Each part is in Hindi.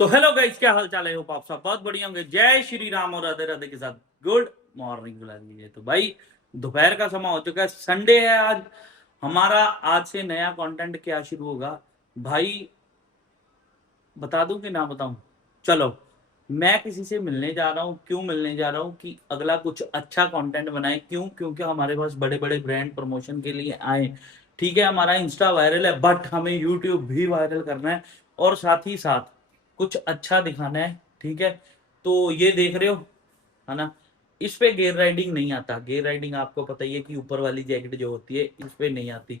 तो हेलो गाइस, क्या हाल चाल है? होप आप सब बहुत बढ़िया होंगे। जय श्री राम और राधे राधे के साथ गुड मॉर्निंग बुला लीजिए। तो भाई दोपहर का समय हो चुका है, संडे है आज। हमारा आज से नया कंटेंट क्या शुरू होगा भाई, बता दूं कि ना बताऊं? चलो, मैं किसी से मिलने जा रहा हूँ। क्यों मिलने जा रहा हूँ? कि अगला कुछ अच्छा कंटेंट बनाए। क्यों? क्योंकि हमारे पास बड़े बड़े ब्रांड प्रमोशन के लिए आए। ठीक है, हमारा इंस्टा वायरल है, बट हमें यूट्यूब भी वायरल करना है और साथ ही साथ कुछ अच्छा दिखाना है। ठीक है, तो ये देख रहे हो, है ना? इस पे गेयर राइडिंग नहीं आता। गेयर राइडिंग आपको पता ही है कि ऊपर वाली जैकेट जो होती है इस पे नहीं आती।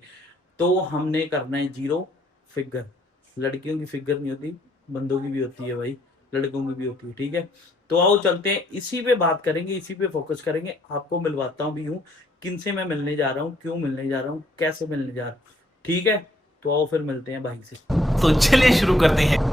तो हमने करना है जीरो फिगर। लड़कियों की फिगर नहीं होती, बंदों की भी होती है भाई, लड़कों की भी होती है। ठीक है, तो आओ चलते हैं, इसी पे बात करेंगे, इसी पे फोकस करेंगे। आपको मिलवाता हूँ भी हूँ किन से मैं मिलने जा रहा हूँ, क्यों मिलने जा रहा हूँ, कैसे मिलने जा रहा हूँ। ठीक है, तो आओ फिर मिलते हैं भाई से। तो चलिए शुरू करते हैं।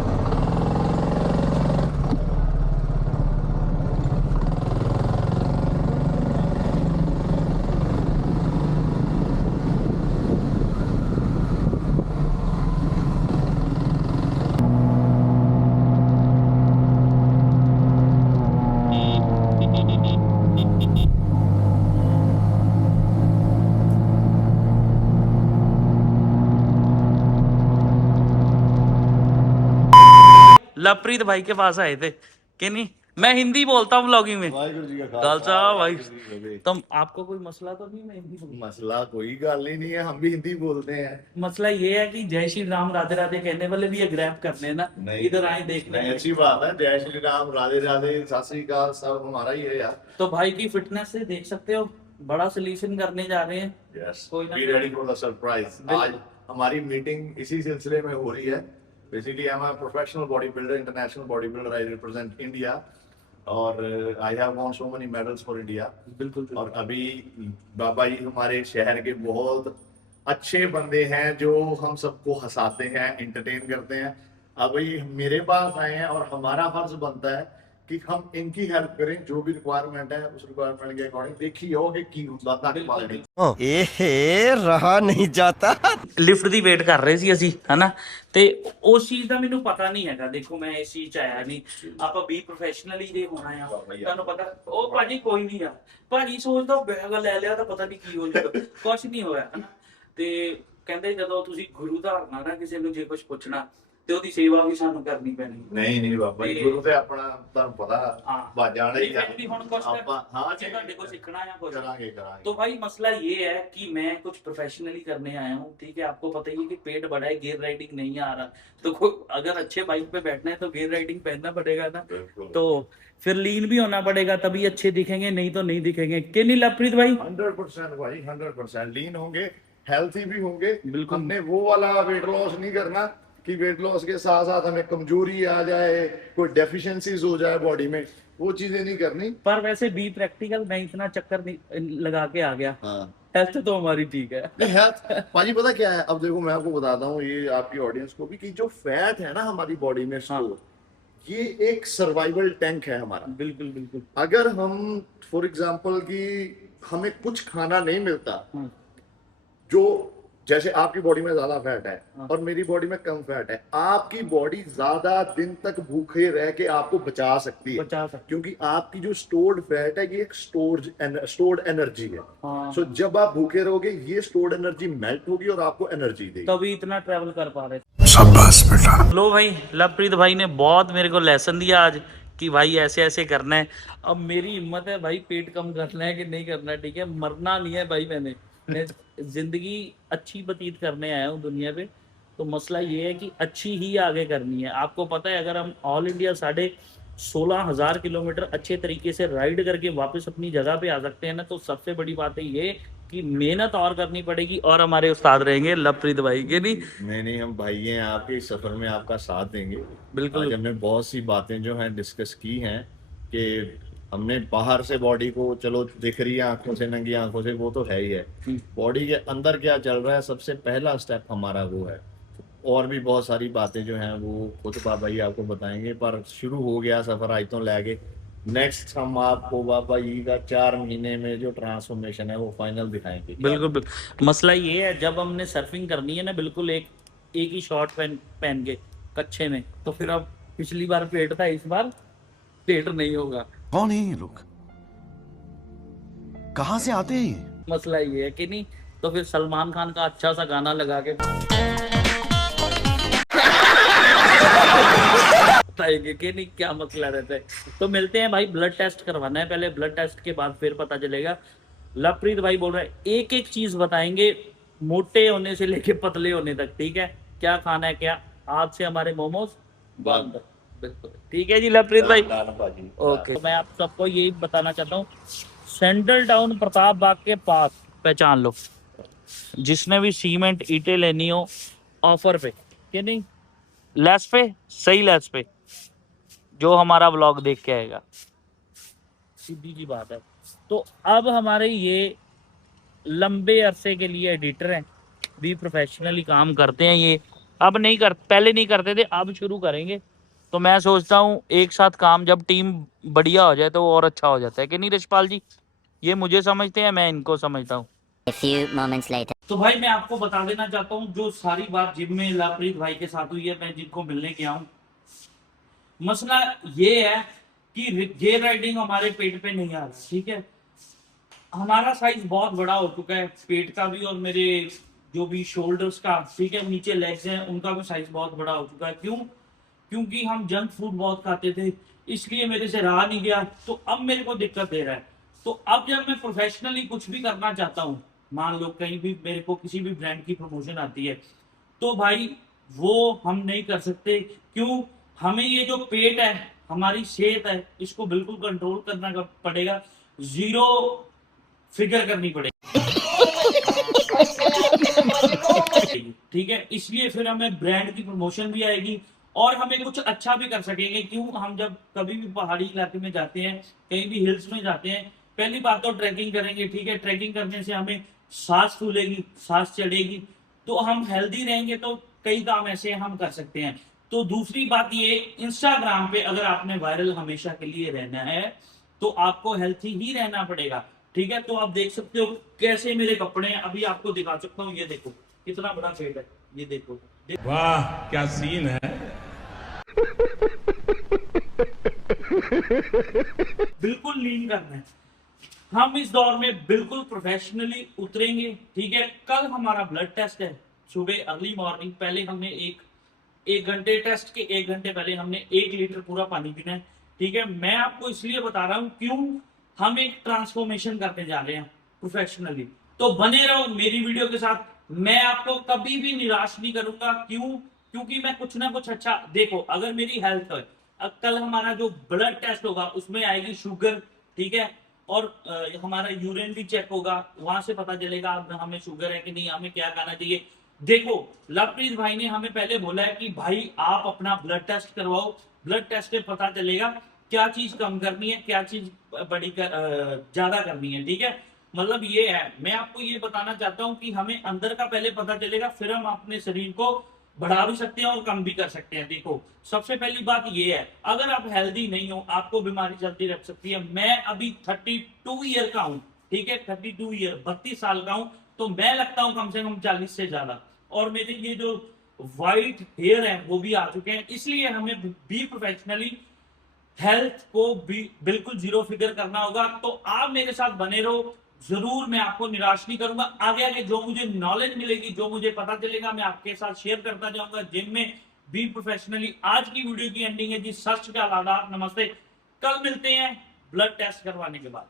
लवप्रीत भाई के पास आए थे कि नहीं? मैं हिंदी बोलता हूँ ब्लॉगिंग में। वाहिगुरु जी का खालसा खालसा भाई, वाहिगुरु जी की फतेह। तुम आपको कोई मसला तो नहीं? मैं हिंदी बोलूं? मसला कोई गल ही नहीं है, हम भी हिंदी बोलते हैं। मसला ये है कि जय श्री राम राधे राधे कहने वाले भी ग्रैप करने हैं ना, नहीं इधर आए देखने नहीं, में। अच्छी बात है। जय श्री राम राधे राधे सत श्री अकाल, सब हमारा ही है यार। तो भाई की फिटनेस से देख सकते हो, बड़ा सोल्यूशन करने जा रहे हैं। यस, कोई ना be ready for the surprise. आज हमारी मीटिंग इसी सिलसिले में हो रही है। Basically I am a professional body builder, international body builder. I represent India और I have won so many medals for India. बिल्कुल और अभी बाबा जी हमारे शहर के बहुत अच्छे बंदे हैं जो हम सबको हंसाते हैं, एंटरटेन करते हैं। अभी मेरे पास आए हैं और हमारा फर्ज बनता है कि हम इनकी हेल्प करें। जो भी रिक्वायरमेंट है उस रिक्वायरमेंट के अकॉर्डिंग देखिए हो कि की ਹੁੰਦਾ ਤੱਕ ਪਾਲਣੀ। ਇਹ ਰਹਾ ਨਹੀਂ ਜਾਤਾ। ਲਿਫਟ ਦੀ ਵੇਟ ਕਰ ਰਹੇ ਸੀ ਅਸੀਂ, ਹਨਾ? ਤੇ ਉਸ ਚੀਜ਼ ਦਾ ਮੈਨੂੰ ਪਤਾ ਨਹੀਂ ਹੈਗਾ। ਦੇਖੋ ਮੈਂ ਇਸ ਚੀਜ਼ ਚ ਆਇਆ ਨਹੀਂ, ਆਪਾਂ ਵੀ ਪ੍ਰੋਫੈਸ਼ਨਲੀ ਜੇ ਹੋਣਾ ਆ। ਤੁਹਾਨੂੰ ਪਤਾ ਉਹ ਭਾਜੀ ਕੋਈ ਨਹੀਂ ਆ। ਭਾਜੀ ਸੋਚਦਾ ਬੈਗ ਲੈ ਲਿਆ ਤਾਂ ਪਤਾ ਨਹੀਂ ਕੀ ਹੋ ਜਾਊਗਾ, ਕੁਝ ਨਹੀਂ ਹੋਇਆ, ਹਨਾ? ਤੇ ਕਹਿੰਦੇ ਜਦੋਂ ਤੁਸੀਂ ਗੁਰੂ ਧਾਰਨਾ ਨਾ ਕਿਸੇ ਨੂੰ ਜੇ ਕੁਝ ਪੁੱਛਣਾ ਤੇ ਉਹਦੀ ਸੇਵਾ ਵੀ ਸਾਨੂੰ ਕਰਨੀ ਪੈਣੀ। ਨਹੀਂ ਨਹੀਂ ਬਾਬਾ ਜੀ, ਗੁਰੂ ਤੇ ਆਪਣਾ ਤੁਹਾਨੂੰ ਪਤਾ ਬਾਜਾਂ ਵਾਲਾ ਹੀ ਆ। भी हुण कुछ ਆਪਾਂ ਹਾਂ ਜੀ ਤੁਹਾਡੇ ਕੋਲ ਸਿੱਖਣਾ ਆ कुछ। ਕਰਾਂਗੇ ਕਰਾਂਗੇ। तो भाई मसला ये है कि मैं कुछ प्रोफेशनली करने आया हूँ। ठीक है, आपको पता ही है कि पेट बड़ा है, गियर राइडिंग नहीं आ रहा। तो अगर अच्छे बाइक पे बैठना है तो गियर राइडिंग पहनना पड़ेगा ना। तो फिर लीन भी होना पड़ेगा, तभी अच्छे दिखेंगे, नहीं तो नहीं दिखेंगे। कि नहीं लवप्रीत भाई? 100% भाई, 100% लीन होंगे, हेल्थी भी होंगे। बिल्कुल। हमने वो वाला वेट लॉस नहीं करना कि वेट लॉस के साथ साथ हमें कमजोरी आ जाए, कोई डेफिशिएंसीज हो जाए बॉडी में। वो चीजें नहीं करनी। पर वैसे बी प्रैक्टिकल मैं इतना चक्कर लगा के आ गया। हाँ, हेल्थ तो हमारी ठीक है। हेल्थ पाजी पता क्या है? अब देखो मैं आपको बताता हूँ, ये आपकी ऑडियंस को भी, कि जो फैट है ना हमारी बॉडी में स्टोर, ये एक सर्वाइवल टैंक है हमारा। बिल्कुल बिल्कुल। अगर हम फॉर एग्जांपल कि हमें कुछ खाना नहीं मिलता, जो जैसे आपकी बॉडी में ज्यादा फैट है और मेरी बॉडी में कम फैट है, आपकी बॉडी ज्यादा दिन तक भूखे रह के आपको बचा सकती है, क्योंकि आपकी जो स्टोर्ड फैट है ये एक स्टोर्ड एनर्जी है। सो जब आप भूखे रहोगे ये स्टोर्ड एनर्जी मेल्ट होगी और आपको एनर्जी देगी, तभी इतना ट्रैवल कर पा रहे। शाबाश बेटा। लो भाई, लवप्रीत भाई ने बहुत मेरे को लेसन दिया आज कि भाई ऐसे ऐसे करना है। अब मेरी हिम्मत है भाई, पेट कम करना है कि नहीं करना है। ठीक है, मरना नहीं है भाई। मैं जिंदगी अच्छी व्यतीत करने आया हूँ दुनिया पे। तो मसला ये है कि अच्छी ही आगे करनी है। आपको पता है, अगर हम ऑल इंडिया 16,500 किलोमीटर अच्छे तरीके से राइड करके वापस अपनी जगह पे आ सकते हैं ना, तो सबसे बड़ी बात है ये कि मेहनत और करनी पड़ेगी। और हमारे उस्ताद रहेंगे लवप्रीत भाई के। नहीं हम भाई हैं आपके, इस सफर में आपका साथ देंगे। बिल्कुल। आज हमने बहुत सी बातें जो हैं डिस्कस की हैं कि हमने बाहर से बॉडी को, चलो दिख रही है आंखों से, नंगी आंखों से, वो तो है ही है। बॉडी के अंदर क्या चल रहा है, सबसे पहला स्टेप हमारा वो है। और भी बहुत सारी बातें जो हैं वो खुद बाबा जी आपको बताएंगे। पर शुरू हो गया सफर आज तो लैके नेक्स्ट हम आपको बाबा जी का 4 महीने में जो ट्रांसफॉर्मेशन है वो फाइनल दिखाएंगे। बिल्कुल बिल्कुल। मसला ये है, जब हमने सर्फिंग करनी है ना, बिल्कुल एक ही शॉर्ट पहन के कच्छे में, तो फिर अब पिछली बार पेट था, इस बार पेट नहीं होगा। कौन है ये लोग? कहां से आते हैं ये? मसला ये है कि नहीं, तो फिर सलमान खान का अच्छा सा गाना लगा के बताएंगे कि नहीं क्या मसला रहता है। तो मिलते हैं भाई, ब्लड टेस्ट करवाना है पहले, ब्लड टेस्ट के बाद फिर पता चलेगा। लवप्रीत भाई बोल रहे हैं एक एक चीज बताएंगे, मोटे होने से लेके पतले होने तक, ठीक है? क्या खाना है क्या? आज से हमारे मोमोज बंद। बिल्कुल ठीक है जी लवप्रीत भाई। ओके, तो मैं आप सबको यही बताना चाहता हूँ, सेंट्रल टाउन प्रताप बाग के पास पहचान लो, जिसने भी सीमेंट ईंटें लेनी हो ऑफर पे, कि नहीं लेस पे, सही लेस पे, जो हमारा व्लॉग देख के आएगा, सीधी जी बात है। तो अब हमारे ये लंबे अरसे के लिए एडिटर हैं, भी प्रोफेशनली काम करते हैं ये, अब नहीं कर, पहले नहीं करते थे, अब शुरू करेंगे। तो मैं सोचता हूँ एक साथ काम जब टीम बढ़िया हो जाए तो और अच्छा हो जाता है, कि नहीं रिशपाल जी? ये मुझे समझते हैं, मैं इनको समझता हूँ। A few moments later. तो भाई मैं आपको बता देना चाहता हूँ, जो सारी बात जिम में लवप्रीत भाई के साथ हुई है, मैं जिनको मिलने गया हूँ, मसला ये है कि गेयर राइडिंग हमारे पेट पे नहीं आ रहा, ठीक है? हमारा साइज बहुत बड़ा हो चुका है, पेट का भी और मेरे जो भी शोल्डर्स का, ठीक है, नीचे लेग्स हैं उनका भी साइज बहुत बड़ा हो चुका है। क्यों? क्योंकि हम जंक फूड बहुत खाते थे, इसलिए मेरे से रहा नहीं गया, तो अब मेरे को दिक्कत दे रहा है। तो अब जब मैं प्रोफेशनली कुछ भी करना चाहता हूँ, मान लो कहीं भी मेरे को किसी भी ब्रांड की प्रमोशन आती है, तो भाई वो हम नहीं कर सकते। क्यों? हमें ये जो पेट है, हमारी सेहत है, इसको बिल्कुल कंट्रोल करना पड़ेगा, जीरो फिगर करनी पड़ेगी, ठीक है? इसलिए फिर हमें ब्रांड की प्रमोशन भी आएगी और हमें कुछ अच्छा भी कर सकेंगे। क्यों? हम जब कभी भी पहाड़ी इलाके में जाते हैं, कहीं भी हिल्स में जाते हैं, पहली बात तो ट्रैकिंग करेंगे, ठीक है? ट्रैकिंग करने से हमें सांस फूलेगी, सांस चढ़ेगी, तो हम हेल्दी रहेंगे, तो कई काम ऐसे हम कर सकते हैं। तो दूसरी बात ये, इंस्टाग्राम पे अगर आपने वायरल हमेशा के लिए रहना है, तो आपको हेल्थी ही रहना पड़ेगा, ठीक है? तो आप देख सकते हो कैसे मेरे कपड़े हैं, अभी आपको दिखा सकता हूँ, ये देखो कितना बड़ा पेट है, ये देखो, वाह क्या सीन है। बिल्कुल लीन करना है। हम इस दौर में बिल्कुल प्रोफेशनली उतरेंगे, ठीक है? कल हमारा ब्लड टेस्ट है, सुबह अर्ली मॉर्निंग, पहले हमने एक घंटे टेस्ट के 1 घंटे पहले हमने 1 लीटर पूरा पानी पीना है, ठीक है? मैं आपको इसलिए बता रहा हूँ, क्यों? हम एक ट्रांसफॉर्मेशन करने जा रहे हैं प्रोफेशनली। तो बने रहो मेरी वीडियो के साथ, मैं आपको कभी भी निराश नहीं करूंगा। क्यों? क्योंकि मैं कुछ ना कुछ अच्छा, देखो अगर मेरी हेल्थ है, कल हमारा जो ब्लड टेस्ट होगा उसमें आएगी शुगर, ठीक है? और हमारा यूरिन भी चेक होगा, वहां से पता चलेगा हमें शुगर है कि नहीं, हमें क्या खाना चाहिए। देखो लवप्रीत भाई ने हमें पहले बोला है कि भाई आप अपना ब्लड टेस्ट करवाओ, ब्लड टेस्ट में पता चलेगा क्या चीज कम करनी है, क्या चीज ज्यादा करनी है, ठीक है? मतलब ये है, मैं आपको ये बताना चाहता हूँ कि हमें अंदर का पहले पता चलेगा, फिर हम अपने शरीर को बढ़ा भी सकते हैं और कम भी कर सकते हैं। देखो सबसे पहली बात ये है, अगर आप हेल्दी नहीं हो, आपको बीमारी चलती रह सकती है। मैं अभी 32 ईयर का हूँ, ठीक है? 32 ईयर, 32 साल का हूँ, तो मैं लगता हूँ कम से कम 40 से ज्यादा, और मेरे ये जो व्हाइट हेयर है वो भी आ चुके हैं। इसलिए हमें बी प्रोफेशनली हेल्थ को भी बिल्कुल जीरो फिगर करना होगा। तो आप मेरे साथ बने रहो, जरूर, मैं आपको निराश नहीं करूंगा। आगे आगे जो मुझे नॉलेज मिलेगी, जो मुझे पता चलेगा, मैं आपके साथ शेयर करता जाऊंगा जिम में, बी प्रोफेशनली। आज की वीडियो की एंडिंग है जी, सत श्री अकाल, आदाब, नमस्ते। कल मिलते हैं ब्लड टेस्ट करवाने के बाद।